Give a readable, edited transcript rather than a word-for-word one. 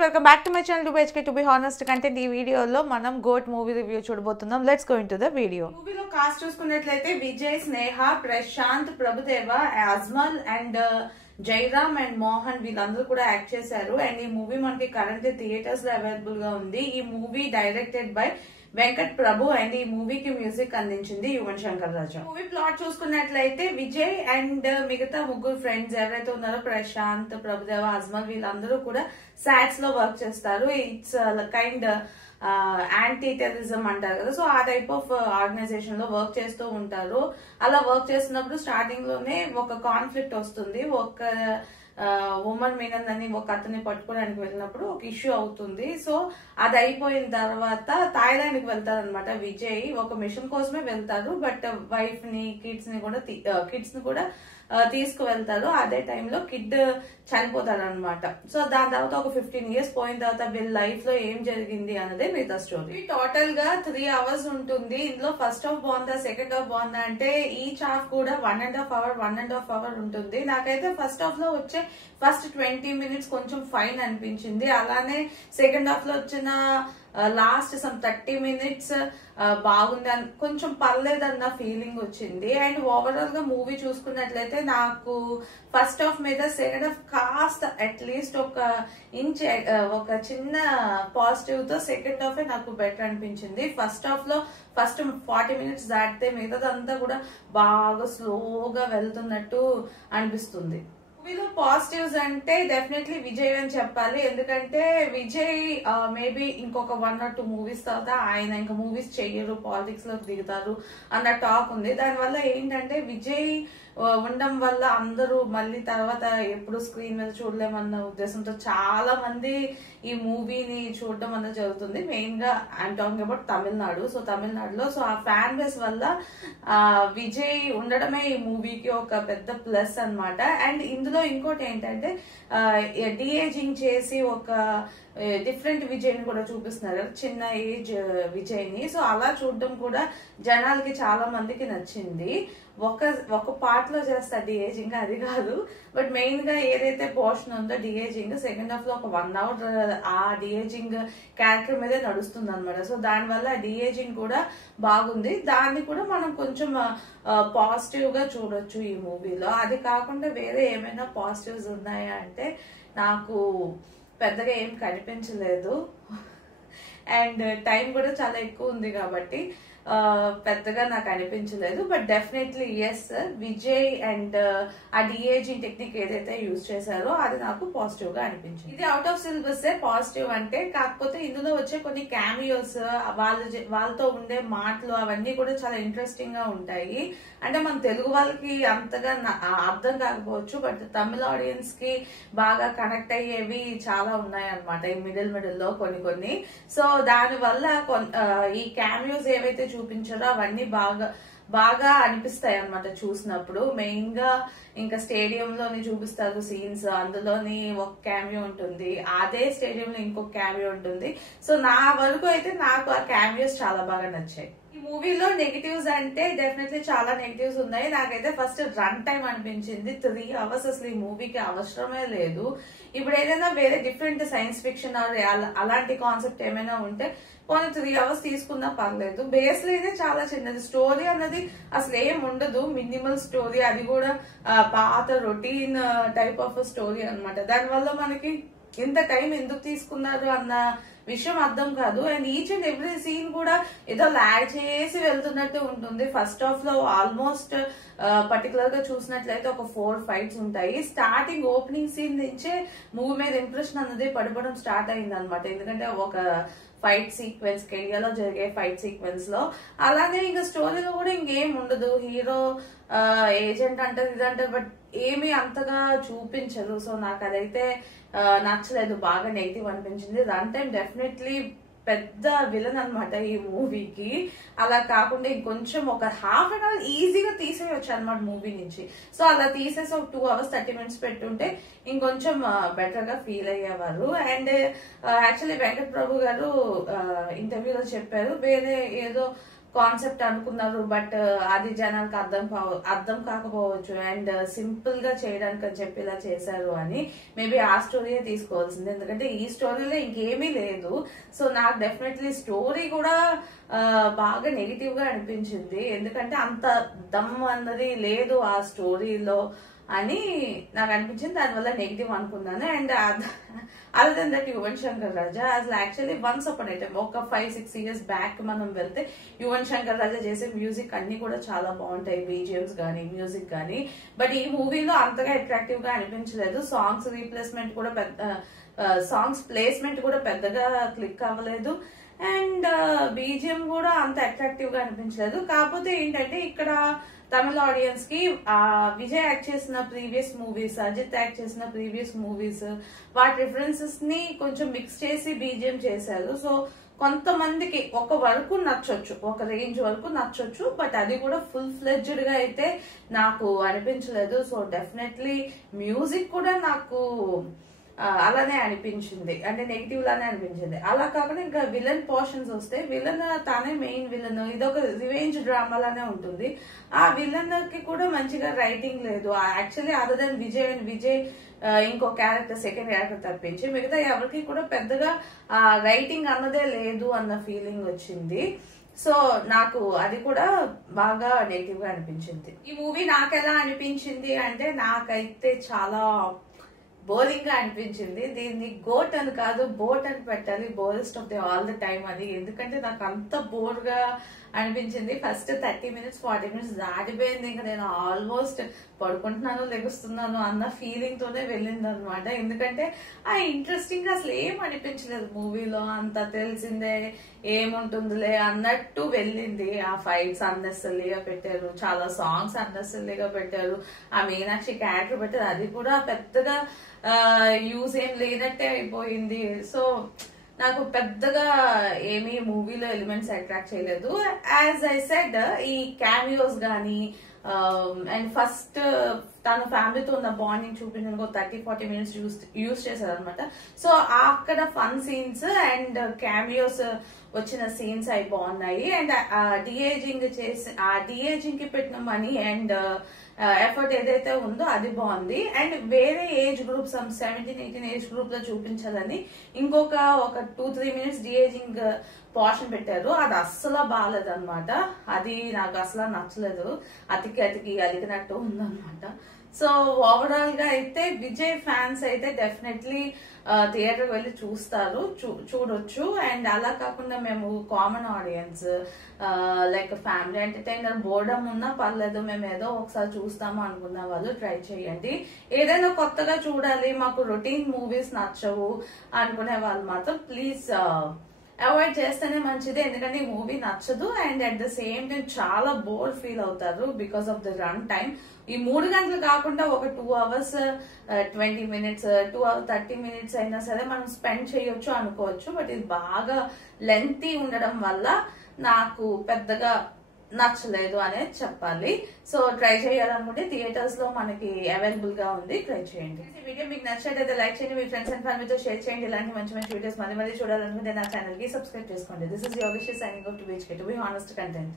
welcome back to my channel 2BHK. To be honest, content ఈ వీడియోలో మనం goat movie review చూడబోతున్నాం. Let's go into the video. మూవీలో cost చూసుకున్నట్లయితే విజయ్, స్నేహ, Prashanth, Prabhudeva, Ajmal and Jairam and Mohan వీళ్ళందరూ కూడా యాక్ట్ చేశారు. అండ్ ఈ మూవీ మనకి కరెంట్ థియేటర్స్ లో అవైలబుల్ గా ఉంది. ఈ movie directed by Venkat Prabhu and ఈ మూవీకి మ్యూజిక్ అందించింది యువన్ శంకర్ రాజా. మూవీ ప్లాట్ చూసుకున్నట్లయితే విజయ్ అండ్ మిగతా ముగ్గురు ఫ్రెండ్స్ ఎవరైతే ఉన్నారో ప్రశాంత్, ప్రభుదేవ, అజ్మల్ వీళ్ళందరూ కూడా సాట్స్ లో వర్క్ చేస్తారు. ఇట్స్ కైండ్ యాంటీ టెర్రరిజం అంటారు కదా, సో ఆ టైప్ ఆఫ్ ఆర్గనైజేషన్ లో వర్క్ చేస్తూ ఉంటారు. అలా వర్క్ చేస్తున్నప్పుడు స్టార్టింగ్ లోనే ఒక కాన్ఫ్లిక్ట్ వస్తుంది. ఒక ఉమర్ మీనన్ అని ఒక అతన్ని పట్టుకోవడానికి వెళ్ళినప్పుడు ఒక ఇష్యూ అవుతుంది. సో అది అయిపోయిన తర్వాత థాయిలాండ్ కి వెళ్తారు అనమాట. విజయ్ ఒక మిషన్ కోసమే వెళ్తారు, బట్ వైఫ్ ని కిడ్స్ ని కూడా తీసుకువెళ్తారు. అదే టైంలో కిడ్ చనిపోతారు అనమాట. సో దాని తర్వాత ఒక 15 years పోయిన తర్వాత వీళ్ళ లైఫ్ లో ఏం జరిగింది అన్నదే మిగతా స్టోరీ. టోటల్ గా 3 hours ఉంటుంది. ఇందులో ఫస్ట్ హాఫ్ బాగుందా, సెకండ్ హాఫ్ బాగుందా అంటే ఈచ్ హాఫ్ కూడా 1.5 hour ఉంటుంది. నాకైతే ఫస్ట్ హాఫ్ లో వచ్చే ఫస్ట్ 20 minutes కొంచెం ఫైన్ అనిపించింది. అలానే సెకండ్ హాఫ్ లో వచ్చిన లాస్ట్ సమ్ 30 minutes బాగుంది, కొంచెం పర్లేదన్న ఫీలింగ్ వచ్చింది. అండ్ ఓవరాల్ గా మూవీ చూసుకున్నట్లయితే నాకు ఫస్ట్ హాఫ్ మీద సెకండ్ హాఫ్ కాస్త అట్లీస్ట్ ఒక ఇంచ్ ఒక చిన్న పాజిటివ్ తో సెకండ్ హాఫ్ నాకు బెటర్ అనిపించింది. ఫస్ట్ హాఫ్ లో ఫస్ట్ 40 minutes దాటితే మిగతాదంతా కూడా బాగా స్లోగా వెళ్తున్నట్టు అనిపిస్తుంది. మూవీలో పాజిటివ్స్ అంటే డెఫినెట్లీ విజయ్ అని చెప్పాలి. ఎందుకంటే విజయ్ మేబీ ఇంకొక 1 or 2 movies తర్వాత ఆయన ఇంకా మూవీస్ చెయ్యరు, పాలిటిక్స్ లోకి దిగుతారు అన్న టాక్ ఉంది. దానివల్ల ఏంటంటే విజయ్ ఉండడం వల్ల అందరూ మళ్ళీ తర్వాత ఎప్పుడు స్క్రీన్ మీద చూడలేమన్న ఉద్దేశంతో చాలా మంది ఈ మూవీని చూడడం అన్నది జరుగుతుంది. మెయిన్ గా I'm talking about Tamil Nadu. So తమిళనాడులో సో ఆ ఫ్యాన్ బేస్ వల్ల విజయ్ ఉండడమే ఈ మూవీకి ఒక పెద్ద ప్లస్ అన్నమాట. అండ్ ఇందులో ఇంకోటి ఏంటంటే డిఏజింగ్ చేసి ఒక డిఫరెంట్ విజయ్ ని కూడా చూపిస్తున్నారు, చిన్న ఏజ్ విజయ్ ని. సో అలా చూడడం కూడా జనాలకి చాలా మందికి నచ్చింది. ఒక పార్ట్ లో చేస్తా డిఏజింగ్, అది కాదు, బట్ మెయిన్ గా ఏదైతే పోర్షన్ ఉందో డిఏజింగ్ సెకండ్ హాఫ్ లో ఒక 1 hour ఆ డిఏజింగ్ క్యారెక్టర్ మీదే నడుస్తుంది అనమాట. సో దానివల్ల డిఏజింగ్ కూడా బాగుంది. దాన్ని కూడా మనం కొంచెం పాజిటివ్ గా చూడొచ్చు ఈ మూవీలో. అది కాకుండా వేరే ఏమైనా పాజిటివ్స్ ఉన్నాయా అంటే నాకు పెద్దగా ఏం కనిపించలేదు. అండ్ టైం కూడా చాలా ఎక్కువ ఉంది కాబట్టి పెద్దగా నాకు అనిపించలేదు. But definitely yes, Vijay and ఆ డిఏజింగ్ టెక్నిక్ ఏదైతే యూజ్ చేశారో అది నాకు పాజిటివ్ గా అనిపించింది. ఇది అవుట్ ఆఫ్ సిలబస్ పాజిటివ్ అంటే, కాకపోతే ఇందులో వచ్చే కొన్ని క్యామియోస్, వాళ్ళతో ఉండే మాటలు అవన్నీ కూడా చాలా ఇంట్రెస్టింగ్ గా ఉంటాయి. అంటే మన తెలుగు వాళ్ళకి అంతగా అర్థం కాకపోవచ్చు, బట్ తమిళ ఆడియన్స్ కి బాగా కనెక్ట్ అయ్యేవి చాలా ఉన్నాయి అనమాట ఈ మిడిల్ లో కొన్ని. సో దాని వల్ల ఈ క్యామియోస్ ఏవైతే చూపించారో అవన్నీ బాగా అనిపిస్తాయి అన్నమాట చూసినప్పుడు. మెయిన్ గా ఇంకా స్టేడియం లోని చూపిస్తారు సీన్స్, అందులోని ఒక క్యామియో ఉంటుంది, అదే స్టేడియం లో ఇంకొక క్యామియో ఉంటుంది. సో నా వరకు అయితే నాకు ఆ క్యామియోస్ చాలా బాగా నచ్చాయి. ఈ మూవీలో నెగిటివ్స్ అంటే డెఫినెట్లీ చాలా నెగిటివ్స్ ఉన్నాయి. నాకైతే ఫస్ట్ రన్ టైం అనిపించింది 3 hours. అసలు ఈ మూవీకి అవసరమే లేదు. ఇప్పుడు ఏదైనా వేరే డిఫరెంట్ సైన్స్ ఫిక్షన్ అలాంటి కాన్సెప్ట్ ఏమైనా ఉంటే పోనీ 3 hours తీసుకున్నా పర్లేదు. బేస్ అయితే చాలా చిన్నది. స్టోరీ అన్నది అసలు ఏం ఉండదు, మినిమల్ స్టోరీ, అది కూడా పాత రొటీన్ టైప్ ఆఫ్ స్టోరీ అనమాట. దానివల్ల మనకి ఇంత టైం ఎందుకు తీసుకున్నారు అన్న విషయం అర్థం కాదు. And each and every scene కూడా ఏదో ల్యాగ్ చేసి వెళ్తున్నట్టు ఉంటుంది. ఫస్ట్ హాఫ్ లో ఆల్మోస్ట్ పర్టికులర్ గా చూసినట్లయితే ఒక 4 fights ఉంటాయి. స్టార్టింగ్ ఓపెనింగ్ సీన్ నుంచే మూవీ మీద ఇంప్రెషన్ అన్నది పడిపోవడం స్టార్ట్ అయింది అనమాట. ఎందుకంటే ఒక ఫైట్ సీక్వెన్స్, కెడియాలో జరిగే ఫైట్ సీక్వెన్స్ లో, అలానే ఇంకా స్టోరీలో కూడా ఇంకేం ఉండదు. హీరో ఏజెంట్ అంటారు, ఇదంటారు, బట్ ఏమీ అంతగా చూపించరు. సో నాకు అదైతే నచ్చలేదు, బాగా నెగిటివ్ అనిపించింది. రన్ టైం డెఫినెట్లీ పెద్ద విలన్ అనమాట ఈ మూవీకి. అలా కాకుండా ఇంకొంచెం ఒక 1/2 hour ఈజీగా తీసేయచ్చు అనమాట మూవీ నుంచి. సో అలా తీసేసి ఒక 2 hours 30 minutes పెట్టుంటే ఇంకొంచెం బెటర్ గా ఫీల్ అయ్యేవారు. అండ్ యాక్చువల్లీ వెంకట్ ప్రభు గారు ఇంటర్వ్యూలో చెప్పారు, వేరే ఏదో కాన్సెప్ట్ అనుకున్నారు, బట్ అది జనాలకు అర్థం కాకపోవచ్చు, అండ్ సింపుల్ గా చేయడానికి అని చెప్పి ఇలా చేశారు అని మేబీ ఆ స్టోరీయే తీసుకోవాల్సింది. ఎందుకంటే ఈ స్టోరీలో ఇంకేమీ లేదు. సో నాకు డెఫినెట్లీ స్టోరీ కూడా బాగా నెగిటివ్ గా అనిపించింది. ఎందుకంటే అంత దమ్ అన్నది లేదు ఆ స్టోరీలో అని నాకు అనిపించింది. దానివల్ల నెగిటివ్ అనుకున్నాను. And other than that Yuvan Shankar Raja అసలు actually once upon a time ఒక 5-6 years బ్యాక్ మనం వెళ్తే యువన్ శంకర్ రాజా చేసే మ్యూజిక్ అన్ని కూడా చాలా బాగుంటాయి, బీజిఎమ్స్ గానీ మ్యూజిక్ గానీ. బట్ ఈ మూవీలో అంతగా అట్రాక్టివ్ గా అనిపించలేదు. సాంగ్స్ రీప్లేస్మెంట్ కూడా సాంగ్స్ ప్లేస్మెంట్ కూడా పెద్దగా క్లిక్ అవ్వలేదు. అండ్ బీజిఎం కూడా అంత అట్రాక్టివ్ గా అనిపించలేదు. కాకపోతే ఏంటంటే ఇక్కడ తమిళ ఆడియన్స్ కి విజయ్ యాక్ట్ చేసిన ప్రీవియస్ మూవీస్, అజిత్ యాక్ట్ చేసిన ప్రీవియస్ మూవీస్ వాటి రిఫరెన్సెస్ ని కొంచెం మిక్స్ చేసి బీజిఎం చేశారు. సో కొంతమందికి ఒక వరకు నచ్చొచ్చు, ఒక రేంజ్ వరకు నచ్చొచ్చు, బట్ అది కూడా ఫుల్ ఫ్లెడ్జ్డ్ గా అయితే నాకు అనిపించలేదు. సో డెఫినెట్లీ మ్యూజిక్ కూడా నాకు అలానే అనిపించింది, అంటే నెగిటివ్ లానే అనిపించింది. అలా కాకుండా ఇంకా విలన్ పోర్షన్స్ వస్తే విలన్ తానే మెయిన్ విలన్, ఇదొక రివెంజ్ డ్రామా లానే ఉంటుంది. ఆ విలన్ కి కూడా మంచిగా రైటింగ్ లేదు. యాక్చువల్లీ అదర్ దెన్ విజయ్ ఇంకో క్యారెక్టర్, సెకండ్ క్యారెక్టర్ తప్పించి మిగతా ఎవరికి కూడా పెద్దగా రైటింగ్ అన్నదే లేదు అన్న ఫీలింగ్ వచ్చింది. సో నాకు అది కూడా బాగా నెగిటివ్ గా అనిపించింది. ఈ మూవీ నాకు ఎలా అనిపించింది అంటే నాకైతే చాలా బోరింగ్ గా అనిపించింది. దీన్ని గోట్ అని కాదు బోట్ అని పెట్టాలి, borest of the all the time అది. ఎందుకంటే నాకు అంత బోర్ గా అనిపించింది. ఫస్ట్ 30 minutes 40 minutes దాటిపోయింది. ఇంకా నేను ఆల్మోస్ట్ పడుకుంటున్నాను లెగుస్తున్నాను అన్న ఫీలింగ్ తోనే వెళ్ళింది అనమాట. ఎందుకంటే ఆ ఇంట్రెస్టింగ్ గా అసలు ఏం అనిపించలేదు మూవీలో. అంత తెలిసిందే ఏముంటుందిలే అన్నట్టు వెళ్ళింది. ఆ ఫైట్స్ అన్నెసరీగా పెట్టారు, చాలా సాంగ్స్ అన్నెసరీగా పెట్టారు, ఆ మీనాక్షి క్యారెక్టర్ పెట్టారు, అది కూడా పెద్దగా యూజ్ ఏం లేనట్టే అయిపోయింది. సో నాకు పెద్దగా ఏమీ మూవీలో ఎలిమెంట్స్ అట్రాక్ట్ చేయలేదు. యాజ్ ఐ సెడ్ ఈ క్యామియోస్ గానీ అండ్ ఫస్ట్ తన ఫ్యామిలీతో ఉన్న బాండింగ్ చూపించడానికి 30-40 minutes యూజ్ చేశారు అనమాట. సో అక్కడ ఫన్ సీన్స్ అండ్ క్యామియోస్ వచ్చిన సీన్స్ అవి బాగున్నాయి. అండ్ డిఏజింగ్ కి పెట్టిన మనీ అండ్ ఎఫర్ట్ ఏదైతే ఉందో అది బాగుంది. అండ్ వేరే ఏజ్ గ్రూప్ 17-18 ఏజ్ గ్రూప్ లో చూపించాలని ఇంకొక 2-3 minutes డిఏజింగ్ పోర్షన్ పెట్టారు. అది అస్సలు బాగాలేదు అనమాట. అది నాకు అసలు నచ్చలేదు, అతికి అలిగినట్టు ఉందన్నమాట. సో ఓవరాల్ గా అయితే విజయ్ ఫ్యాన్స్ అయితే డెఫినెట్లీ థియేటర్ వెళ్ళి చూడొచ్చు. అండ్ అలా కాకుండా మేము common audience like family entertainer boredom ఉన్నా పర్లేదు, మేము ఏదో ఒకసారి చూస్తాము అనుకున్న వాళ్ళు ట్రై చేయండి. ఏదైనా కొత్తగా చూడాలి, మాకు రొటీన్ మూవీస్ నచ్చవు అనుకునే వాళ్ళు మాత్రం ప్లీజ్ అవాయిడ్ చేస్తేనే మంచిది. ఎందుకంటే ఈ మూవీ నచ్చదు and at the same time చాలా బోర్ ఫీల్ అవుతారు because of the run time. ఈ 3 గంటలు కాకుండా ఒక 2 hours 20 minutes 2 hours 30 minutes అయినా సరే మనం స్పెండ్ చేయొచ్చు అనుకోవచ్చు. బట్ ఇది బాగా లెంతీ ఉండడం వల్ల నాకు పెద్దగా నచ్చలేదు అనేది చెప్పాలి. సో ట్రై చేయాలనుకుంటే థియేటర్స్ లో మనకి అవైలబుల్ గా ఉంది, ట్రై చేయండి. ఈ వీడియో మీకు నచ్చినట్లయితే లైక్ చేయండి, మీ ఫ్రెండ్స్ అండ్ ఫ్యామిలీతో షేర్ చేయండి. ఇలాంటి మంచి మంచి వీడియోస్ మళ్ళీ చూడాలనుకుంటే నా ఛానల్ కి సబ్స్క్రైబ్ చేసుకోండి. This is Yogesh signing off to beach to be honest content.